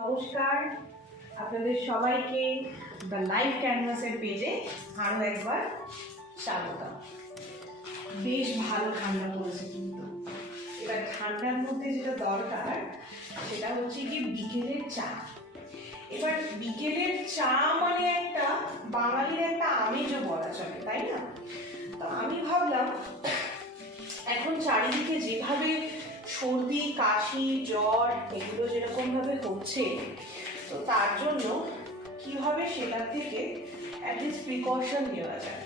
নমস্কার, আপনাদের সবাইকে দ্য লাইভ ক্যানভাসের পেজে আরও একবার স্বাগত। বেশ ভালো ঠান্ডা পড়েছে, কিন্তু এবার ঠান্ডার মধ্যে যেটা দরকার সেটা হচ্ছে কি বিকেলের চা। এবার বিকেলের চা মানে একটা বাঙালির একটা আমেজও বলা চলে, তাই না? তো আমি ভাবলাম এখন চারিদিকে যেভাবে সর্দি, কাশি, জ্বর এগুলো যেরকমভাবে হচ্ছে, তো তার জন্য কীভাবে সেটার থেকে অ্যাটলিস্ট প্রিকশন নেওয়া যায়।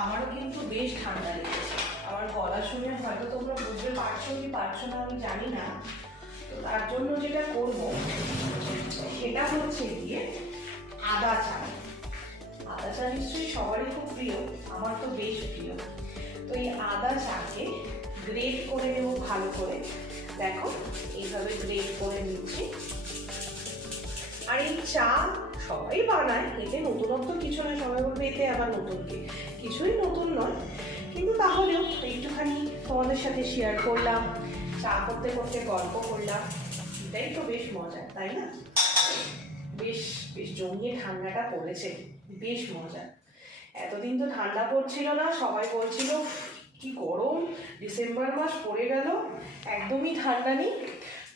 আমারও কিন্তু বেশ ঠান্ডা লেগেছে, আমার গলা শুনে হয়তো তোমরা বুঝতে পারছো কি পারছো না আমি জানি না। তো তার জন্য যেটা করব সেটা হচ্ছে গিয়ে আদা চা। আদা চা নিশ্চয়ই সবারই খুব প্রিয়, আমার তো বেশ প্রিয়। তো এই আদা চাকে গ্রেট করে নেব ভালো করে। দেখো এইভাবে গ্রেট করে নিচ্ছি। আর এই চা সবাই বানায়, এতে নতুনত্ব কিছু নয়। সবাই বলবে এতে আবার নতুন কি, কিছুই নতুন নয়, কিন্তু তাহলেও একটুখানি তোমাদের সাথে শেয়ার করলাম, চা করতে করতে গল্প করলাম, এটাই তো বেশ মজা, তাই না? বেশ বেশ জমিয়ে ঠান্ডাটা পড়েছে, বেশ মজা। এতদিন তো ঠান্ডা পড়ছিল না, সবাই বলছিল কি গরম, ডিসেম্বর মাস পড়ে গেল, একদমই ঠান্ডা নেই।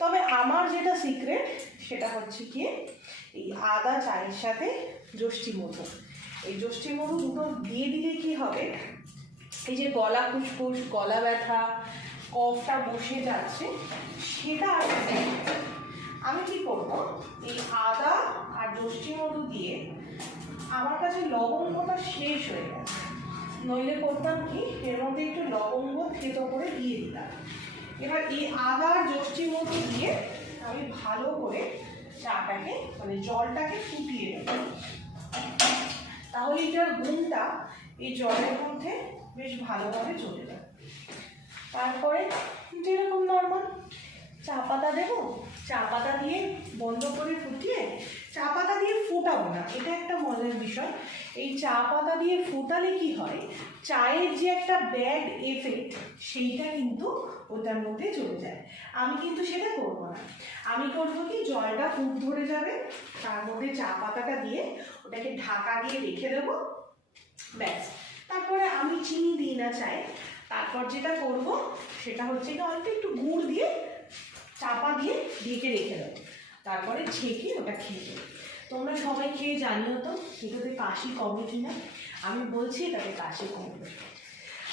তবে আমার যেটা সিক্রেট সেটা হচ্ছে কি এই আদা চায়ের সাথে যষ্টি মধু। এই যষ্টি মধু দুটো দিয়ে দিলে কি হবে, এই যে গলা খুসখুস, গলা ব্যথা, কফটা বসে যাচ্ছে, সেটা আর আমি কি করব, এই আদা আর যষ্টি মধু দিয়ে, আমার কাছে লবঙ্গটা শেষ হয়ে গেছে, নইলে করতাম কি এর মধ্যে একটু লবঙ্গ থেতো করে দিয়ে দিতাম। এবার এই আদা আর যষ্টি মধু দিয়ে আমি ভালো করে চাটাকে মানে জলটাকে ফুটিয়ে নেব, তাহলে এটার গুণটা এই জলের মধ্যে বেশ ভালোভাবে চলে যাবে। তারপরে যেরকম নর্মাল চা পাতা দেবো, চা পাতা দিয়ে বন্ধ করে ফুটিয়ে, চা পাতা দিয়ে ফুটাবো না, এটা একটা মজার বিষয়। এই চা পাতা দিয়ে ফুটালে কি হয়, চায়ের যে একটা ব্যাড এফেক্ট সেইটা কিন্তু ওটার মধ্যে চলে যায়। আমি কিন্তু সেটা করবো না, আমি করবো কি জলটা ফুট ধরে যাবে, তার মধ্যে চা পাতাটা দিয়ে ওটাকে ঢাকা দিয়ে রেখে দেবো, ব্যাস। তারপরে আমি চিনি দিই না চায়ে। তারপর যেটা করব সেটা হচ্ছে কি অল্প একটু গুড় দিয়ে চাপা দিয়ে ঢেকে রেখে দেবো, তারপরে ছেঁকে ওটা খেয়ে দেবো। তোমরা সবাই খেয়ে জানিও তো এটাতে কাশি কমে কিনা। আমি বলছি এটাতে কাশি কমবে।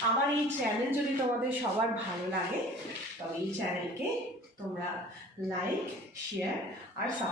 আমার এই চ্যানেল যদি তোমাদের সবার ভালো লাগে তবে এই চ্যানেলকে তোমরা লাইক, শেয়ার আর সাবস্ক্রাইব